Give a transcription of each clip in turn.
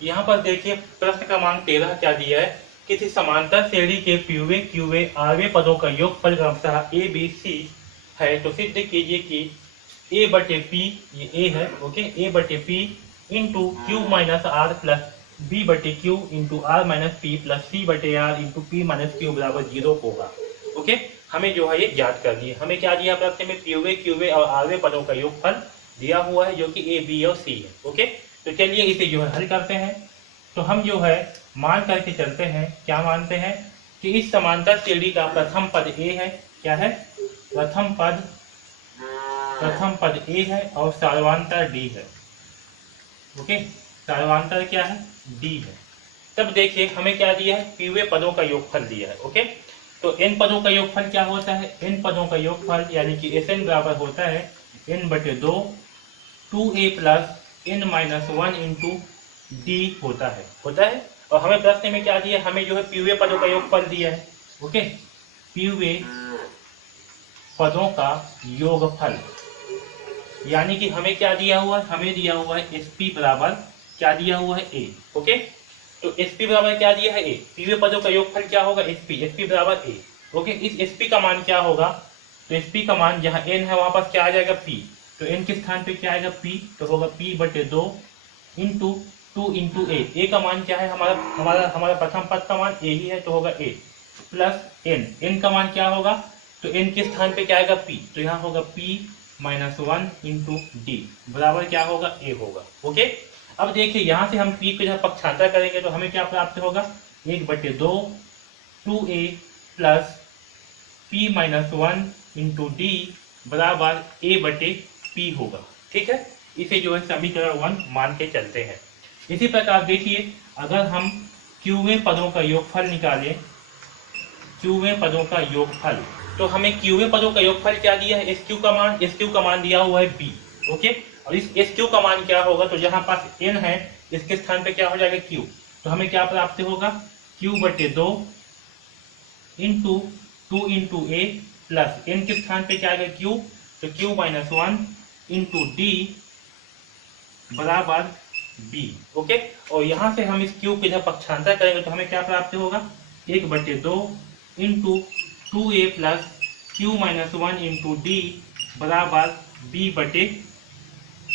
यहाँ पर देखिए प्रश्न क्रमांक 13 क्या दिया है, किसी समांतर श्रेणी के पीवे क्यूवे आरवे पदों का योगफल क्रमशः ए बी सी है, तो सिद्ध कीजिए कि ए बटे पी, ये ए है, ओके, ए बटे p into q minus r plus b बटे q into r minus p plus c बटे r into p minus q बराबर 0 होगा। ओके, हमें जो है ये ज्ञात कर दिए। हमें क्या दिया प्रश्न में, पीवे क्यूवे और आरवे पदों का योगफल दिया हुआ है जो कि ए बी और सी है। ओके, तो चलिए इसे जो है हल करते हैं। तो हम जो है मान करके चलते हैं, क्या मानते हैं कि इस समांतर श्रेणी का प्रथम पद ए है। क्या है? प्रथम पद ए है और सार्वधातुक डी है। ओके, सार्वधातुक क्या है? डी है। तब देखिए हमें क्या दिया है, पीवे पदों का योगफल दिया है। ओके, तो इन पदों का योगफल क्या होता है? इन पदों का योगफल यानी कि एस एन बराबर होता है n बटे 2 2a plus n minus 1 into D होता है। और हमें प्रश्न में क्या दिया है, हमें जो है पीवे पदों का योगफल दिया है। ओके, पीवे पदों का योगफल यानी कि हमें क्या दिया हुआ है, हमें दिया हुआ है sp बराबर क्या दिया हुआ है a। ओके, तो sp बराबर क्या दिया है a, पीवे पदों का योगफल क्या होगा, sp बराबर a। ओके, इस sp का मान क्या होगा, तो sp का मान जहाँ n है वहां पर क्या आ जाएगा p, तो n के स्थान पे क्या आएगा p, तो होगा p बटे 2 इंटू 2 इंटू a का मान क्या है, हमारा प्रथम पद का मान a ही है, तो होगा a प्लस n का मान क्या होगा, तो n के स्थान पे क्या आएगा p, तो यहाँ होगा p माइनस 1 इंटू डी बराबर क्या होगा, a होगा। ओके, अब देखिए यहाँ से हम p को जब पक्षांतर करेंगे तो हमें क्या प्राप्त होगा, 1 बटे 2 2a plus p minus 1 into D बराबर a बटे p होगा। ठीक है, इसे जो है समीकरण 1 मान के चलते हैं। इसी प्रकार देखिए अगर हम क्यूवे पदों का योगफल निकालें, क्यूवे पदों का योगफल, तो हमें क्यूवे पदों का योगफल क्या दिया है, एस क्यू का मान दिया हुआ है बी। ओके, और इस एस क्यू का मान क्या होगा, तो जहां पास एन है इसके स्थान पे क्या हो जाएगा क्यू, तो हमें क्या प्राप्त होगा, क्यू बटे 2 into 2 into a plus N के स्थान पे क्या आएगा क्यू, तो क्यू माइनस 1 इंटू डी बराबर बी। ओके, और यहां से हम इस क्यू के जब पक्षांतर करेंगे तो हमें क्या प्राप्त होगा, 1 बटे 2 into 2a plus Q minus 1 into D बराबर बी बटे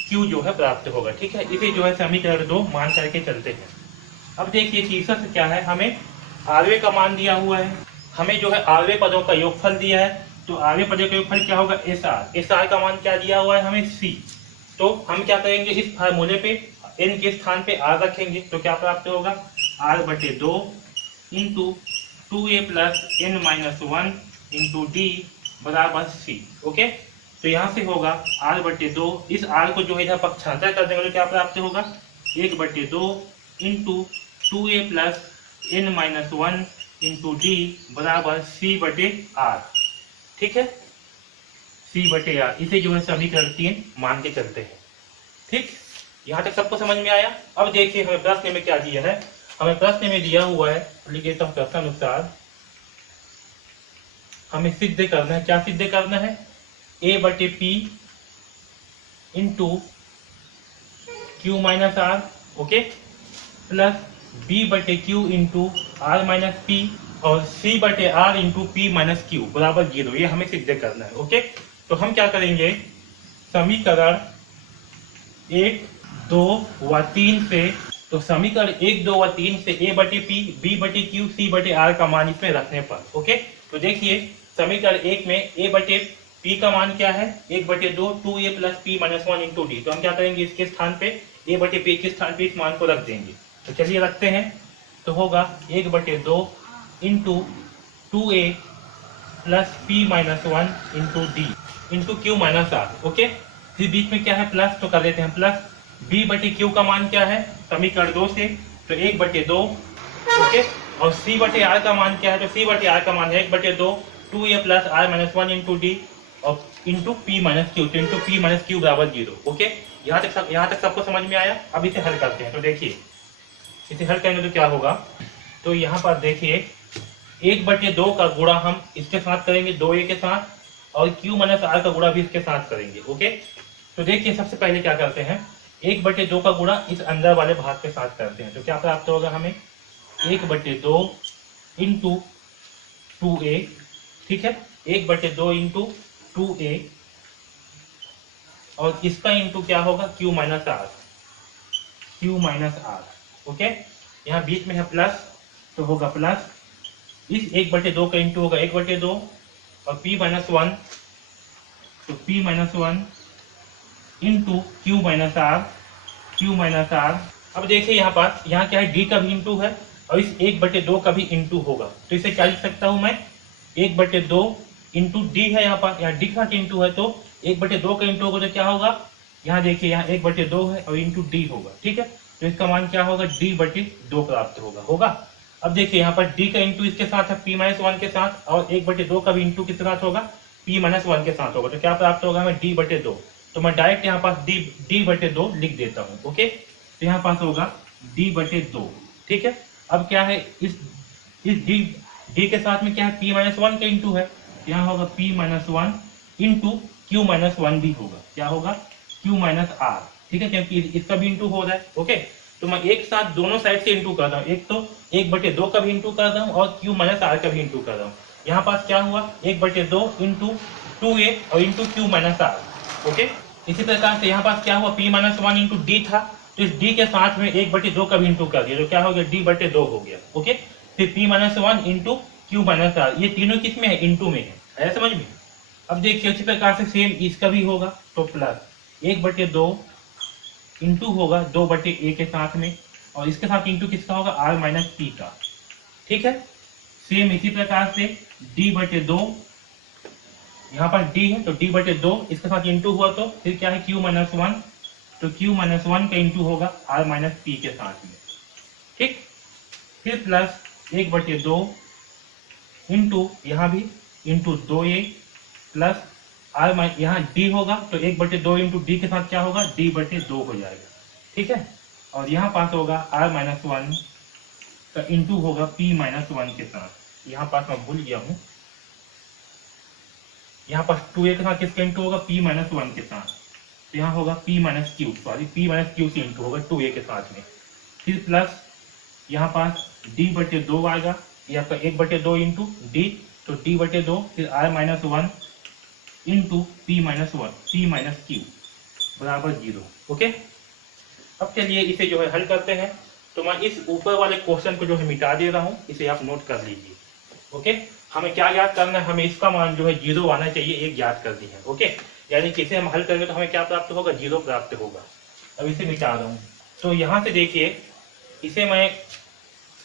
क्यू जो है प्राप्त होगा। ठीक है, इसे जो है समीकरण 2 मान करके चलते हैं। अब देखिए तीसरा से क्या है, हमें आरवे का मान दिया हुआ है, हमें जो है आरवे पदों का योगफल दिया है, तो आरवे पदों का योगफल क्या होगा, एस आर का मान क्या दिया हुआ है हमें सी। तो हम क्या करेंगे, इस फार्मूले पे एन के स्थान पे आर रखेंगे, तो क्या प्राप्त होगा, आर बटे 2 into 2a plus n minus 1 into D बराबर सी। ओके, तो यहाँ से होगा r बटे 2, इस r को जो है इधर पक्षांतर कर देंगे तो क्या प्राप्त होगा, 1 बटे 2 into 2a plus n minus 1 into D बराबर c बटे r। ठीक है, c बटे r, इसे जो है समीकरण 3 मान के चलते हैं। ठीक, यहाँ तक सबको समझ में आया। अब देखिए हमें प्रश्न में क्या दिया है, हमें प्रश्न में दिया हुआ है, लिख देता हूं प्रश्न अनुसार, हमें सिद्ध करना है, क्या सिद्ध करना है, a बटे p into q minus r, okay, plus b बटे q into r minus p और c बटे r into p minus q बराबर 0, ये हमें सिद्ध करना है। ओके, तो हम क्या करेंगे, समीकरण 1 2 व 3 से, तो समीकरण 1 2 व 3 से a बटे पी b बटे क्यू c बटे r का मान इसमें रखने पर, ओके, तो देखिए समीकरण 1 में a बटे p का मान क्या है, 1 बटे 2 2a plus p minus 1 into D, तो हम क्या करेंगे, इसके स्थान पे a बटे p के स्थान पे इस मान को रख देंगे। तो चलिए रखते हैं, तो होगा 1 बटे 2 into 2a plus p minus 1 into d into q minus r. Okay, फिर बीच में क्या है प्लस, तो कर देते हैं प्लस b बटे क्यू का मान क्या है समीकरण 2 से, तो 1 बटे 2, ओके, और c बटे r का मान क्या है, तो c बटे r का मान है 1 बटे 2 2a plus r minus 1 into D और इंटू पी माइनस क्यू, तो इंटू पी माइनस क्यू बराबर 0। ओके, यहाँ तक सबको समझ में आया। अब इसे हल करते हैं, तो देखिए इसे हल करेंगे तो क्या होगा, तो यहाँ पर देखिए 1 बटे 2 का गुणा हम इसके साथ करेंगे 2a के साथ, और क्यू माइनस r का गुणा भी इसके साथ करेंगे। ओके, तो देखिए सबसे पहले क्या करते हैं, 1/2 का गुणा इस अंदर वाले भाग के साथ करते हैं तो क्या प्राप्त होगा हमें 1/2 इंटू 2a, ठीक है, 1/2 इंटू 2a और इसका इंटू क्या होगा q minus r, q minus r. Okay, यहाँ बीच में है प्लस तो होगा प्लस, इस 1/2 का इंटू होगा 1/2 और p माइनस 1 तो p minus 1 into q minus r, q minus r. अब देखिए यहाँ पास यहाँ क्या है d का भी इंटू है और इस 1/2 का भी इंटू होगा तो इसे क्या लिख सकता हूँ मैं 1/2 इंटू डी है, यहाँ पास यहाँ डी का इंटू है तो 1/2 का इंटू होगा तो क्या होगा, यहाँ देखिए यहाँ 1/2 है और इंटू डी होगा, ठीक है, तो इसका मान क्या होगा d/2 प्राप्त होगा। अब देखिए यहाँ पर d का इंटू इसके साथ है p माइनस 1 के साथ और 1/2 का भी इंटू किसके साथ होगा p माइनस 1 के साथ होगा तो क्या प्राप्त होगा हमें d/2। तो मैं डायरेक्ट यहाँ पास d/2 लिख देता हूँ। ओके, तो यहाँ पास होगा d/2, ठीक है। अब क्या है इस d के साथ में क्या है p माइनस 1 का इंटू है, यहाँ होगा p minus 1 into q minus 1 भी होगा, क्या होगा q माइनस r, ठीक है, क्योंकि इसका भी इंटू हो रहा है। ओके, तो मैं एक साथ दोनों साइड से इंटू कर रहा हूँ, एक तो 1/2 का भी इंटू कर रहा हूँ और q माइनस r का भी इंटू कर रहा हूँ। यहाँ पास क्या हुआ 1/2 इंटू 2a और into q minus r। Okay, इसी प्रकार से यहाँ पास क्या हुआ p माइनस 1 इंटू डी था तो इस d के साथ में 1/2 का भी इंटू कर दिया तो क्या हो गया d/2 हो गया। ओके, फिर p minus 1 into q minus r, ये तीनों किस में है इंटू में है समझ में। अब देखिए उसी प्रकार से सेम इसका भी होगा तो प्लस 1/2 इंटू होगा 2/a के साथ में और इसके साथ इंटू किसका होगा r माइनस p का, ठीक है। सेम इसी प्रकार से d/2, यहाँ पर d है तो d/2 इसके साथ इंटू हुआ तो फिर क्या है q माइनस 1 तो q माइनस 1 का इंटू होगा r माइनस p के साथ में, ठीक। फिर प्लस 1/2 इंटू यहाँ भी into 2a plus r minus यहाँ d होगा तो 1/2 इंटू डी के साथ क्या होगा d/2 हो जाएगा, ठीक है। और यहाँ पास होगा r माइनस 1 का इंटू होगा p माइनस 1 के साथ, यहाँ पास मैं भूल गया हूँ, यहाँ पास 2a के साथ किसका इंटू होगा p माइनस 1 के साथ तो यहाँ होगा p minus Q, sorry p minus Q से इंटू होगा 2a के साथ में। फिर प्लस यहाँ पास d/2 आएगा, ये आपका 1/2 इंटू डी तो d/2 फिर r minus 1 into p minus 1 p minus q बराबर 0। ओके, अब चलिए इसे जो है हल करते हैं तो मैं इस ऊपर वाले क्वेश्चन को जो है मिटा दे रहा हूँ, इसे आप नोट कर लीजिए। ओके, हमें क्या याद करना है, हमें इसका मान जो है 0 आना चाहिए, एक याद कर दी है। ओके, यानी कि इसे हम हल करेंगे तो हमें क्या प्राप्त होगा 0 प्राप्त होगा। अब इसे मिटा रहा हूँ तो यहाँ से देखिए इसे मैं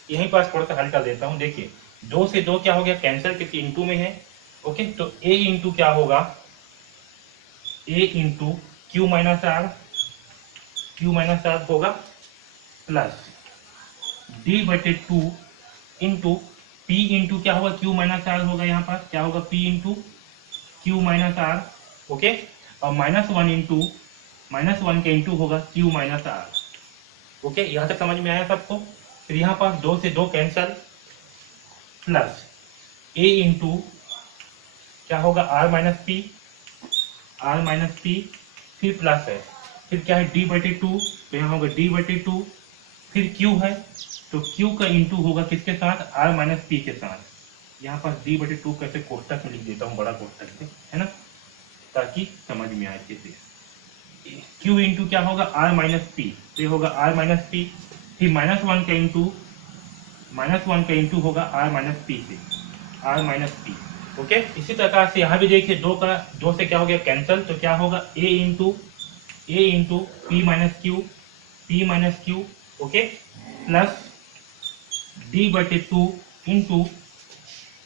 यहीं पास थोड़ा सा हल कर देता हूँ। देखिए 2 से 2 क्या हो गया कैंसिल क्योंकि इंटू में है। ओके, तो a इंटू क्या होगा a into q minus r होगा plus d/2 into p into क्या होगा q माइनस आर होगा, यहाँ पास क्या होगा p into q minus r. Okay, और -1 इंटू -1 का इंटू होगा q माइनस आर। ओके, यहाँ तक समझ में आया सबको। फिर यहाँ पास 2 से 2 कैंसल प्लस a इंटू क्या होगा r माइनस p फिर प्लस है, फिर क्या है d/2 तो यहाँ होगा d/2 फिर q है तो q का इंटू होगा किसके साथ r माइनस p के साथ। यहाँ पर d/2 कैसे कोष्टक में लिख देता हूँ, बड़ा कोष्टक से, है ना, ताकि समझ में आए कैसे। q इंटू क्या होगा r माइनस p तो ये होगा r माइनस p फिर -1 का इंटू होगा r माइनस p से r माइनस p। ओके, इसी प्रकार से यहाँ भी देखिए 2 से क्या हो गया कैंसल तो क्या होगा a into p minus Q. Okay, plus d/2 into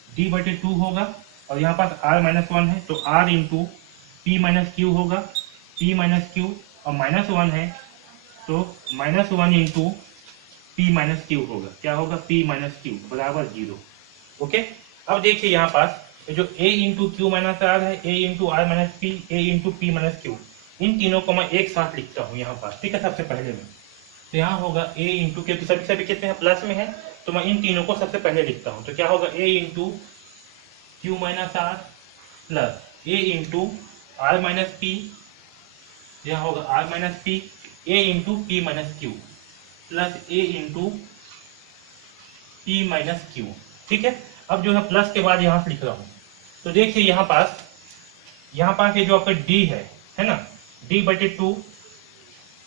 d/2 होगा और यहाँ पास r माइनस 1 है तो r into p minus Q होगा, p माइनस क्यू और -1 है तो -1 इंटू p माइनस क्यू होगा, क्या होगा p माइनस क्यू बराबर 0। ओके, अब देखिए यहाँ पास जो a into q minus r है, a into r minus p, a into p minus q, इन तीनों को मैं एक साथ लिखता हूँ यहाँ पास, ठीक है। सबसे पहले में तो यहाँ होगा a इंटू क्योंकि सभी कितने हैं प्लस में है तो मैं इन तीनों को सबसे पहले लिखता हूँ तो क्या होगा a into q minus r plus a into r minus p, यहाँ होगा r minus p a into p minus q plus a into p minus q. ठीक है, अब जो है प्लस के बाद यहां से लिख रहा हूं, तो देखिए यहाँ पास ये जो आपका डी है ना, डी बटे टू,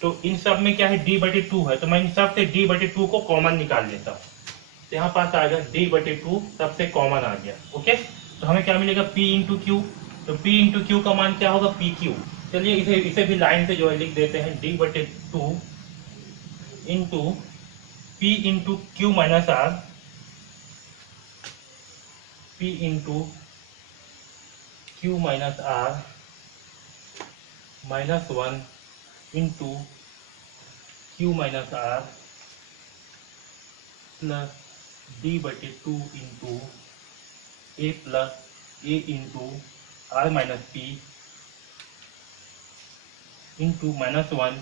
तो इन सब में क्या है डी बटे टू है, तो मैं इन सब से डी बटे टू को कॉमन निकाल लेता हूँ, तो यहाँ पास आ गया डी बटे टू सबसे कॉमन आ गया। ओके, तो हमें क्या मिलेगा P इंटू क्यू, तो P इंटू क्यू का मान क्या होगा पी क्यू। चलिए इसे भी लाइन से जो है लिख देते हैं, डी बटे two into p into q minus r, p into q minus r minus one into q minus r plus d बटे two into a plus a into r minus p into minus one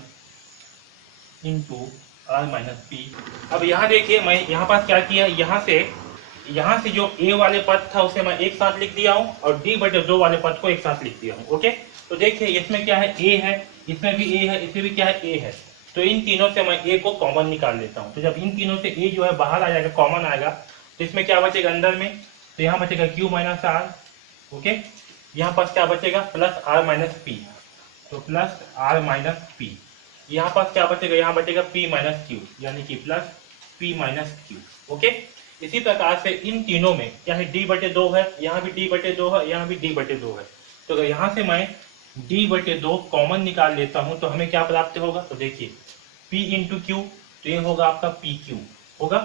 into r minus p. अब यहाँ देखिए मैं यहाँ पास क्या किया, यहाँ से जो ए वाले पद था उसे मैं एक साथ लिख दिया हूँ और डी बटे दो वाले पद को एक साथ लिख दिया हूँ। ओके, तो देखिए इसमें क्या है ए है, इसमें भी ए है, इसमें भी क्या है ए है, तो इन तीनों से मैं ए को कॉमन निकाल लेता हूँ। तो जब इन तीनों से ए जो है बाहर आ जाएगा, कॉमन आएगा, तो इसमें क्या बचेगा अंदर में, तो यहाँ बचेगा क्यू माइनस आर। ओके, यहाँ पास क्या बचेगा प्लस आर माइनस पी, तो प्लस आर माइनस पी। यहाँ पास क्या बचेगा, यहाँ बचेगा पी माइनस क्यू, यानी कि plus P minus Q. Okay, इसी प्रकार से इन तीनों में क्या है डी बटे दो है, यहाँ भी डी बटे दो है, यहाँ भी डी बटे दो है, तो अगर यहाँ से मैं डी बटे दो कॉमन निकाल लेता हूँ तो हमें क्या प्राप्त होगा, तो देखिए P इंटू क्यू, तो ये होगा आपका पी क्यू होगा,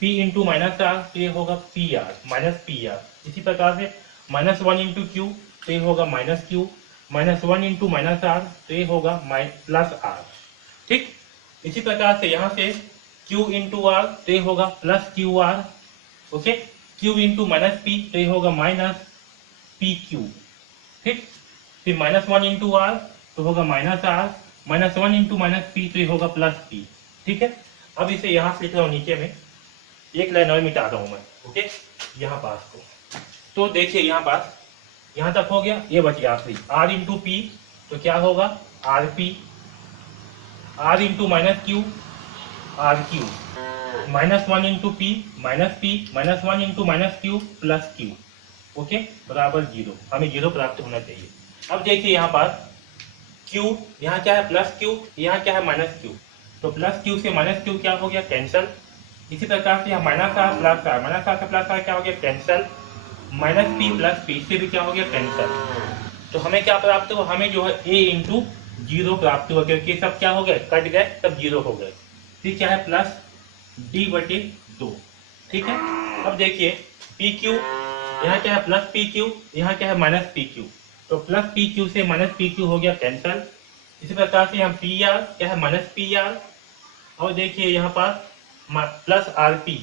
P इंटू माइनस आर, तो ये होगा P R minus P R. इसी प्रकार से माइनस वन इंटू क्यू, तो ये होगा minus q, minus one into minus r, तो ये होगा प्लस आर। ठीक, इसी प्रकार से यहाँ से Q इंटू आर, तो ये होगा plus Q R. Okay, Q into minus p, तो ये होगा माइनस पी क्यू। ठीक, फिर माइनस वन इंटू आर तो होगा minus r, minus one into minus p तो ये होगा प्लस पी। ठीक है, अब इसे यहाँ से लिख रहा हूँ, नीचे में एक लाइन और मिटा रहा हूँ मैं। ओके, यहाँ पास तो देखिए यहाँ तक हो गया, ये बच गया आखिरी आर इंटू पी, तो क्या होगा r p, r into minus q r q, minus one into p minus one into minus q plus q. Okay, बराबर जीरो, हमें जीरो प्राप्त होना चाहिए। अब देखिए यहाँ पास Q, यहाँ क्या है प्लस Q, यहाँ क्या है माइनस Q, तो प्लस Q से माइनस Q क्या हो गया कैंसल। इसी प्रकार से यहाँ minus r plus r, minus r से प्लस आर क्या हो गया cancel, minus p plus p से भी क्या हो गया कैंसल। तो हमें क्या प्राप्त हुआ, हमें जो है ए इंटू जीरो प्राप्त हुआ, क्योंकि सब क्या हो गए कट गए, सब जीरो हो गए। फिर क्या है प्लस डी बटे दो। ठीक है, अब देखिए पी क्यू, यहाँ क्या है प्लस पी क्यू, यहाँ क्या है माइनस पी क्यू, तो प्लस पी क्यू से माइनस पी क्यू हो गया कैंसल। इसी प्रकार से यहाँ पी आर क्या है माइनस पी आर, और देखिए यहाँ पास प्लस आर पी,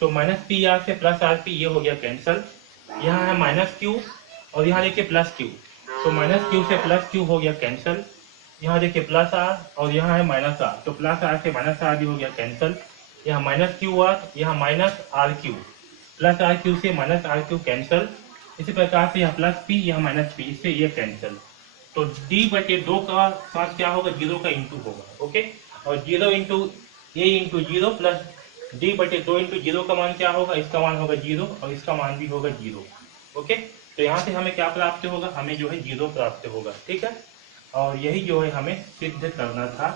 तो माइनस पी आर से प्लस आर पी ये हो गया कैंसल। यहाँ है माइनस क्यू और यहाँ देखिए प्लस क्यू, तो माइनस क्यू से प्लस क्यू हो गया कैंसल। यहाँ देखिए प्लस आर और यहाँ है माइनस आर, तो प्लस आर से माइनस आर भी हो गया कैंसल। यहाँ माइनस क्यू आर, यहाँ minus r q, plus r q से माइनस आर क्यू कैंसल। इसी प्रकार से यहाँ प्लस पी, यहाँ माइनस पी, इससे ये कैंसल। तो डी बटे दो का साथ क्या होगा जीरो का इंटू होगा। ओके, और जीरो इंटू ए इंटू जीरो प्लस डी बटे दो इंटू जीरो का मान क्या होगा, इसका मान होगा जीरो और इसका मान भी होगा जीरो। ओके, तो यहाँ से हमें क्या प्राप्त होगा, हमें जो है जीरो प्राप्त होगा। ठीक है, और यही जो है हमें सिद्ध करना था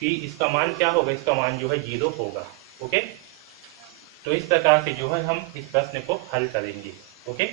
कि इसका मान क्या होगा, इसका मान जो है जीरो होगा। ओके, तो इस प्रकार से जो है हम इस प्रश्न को हल करेंगे। ओके।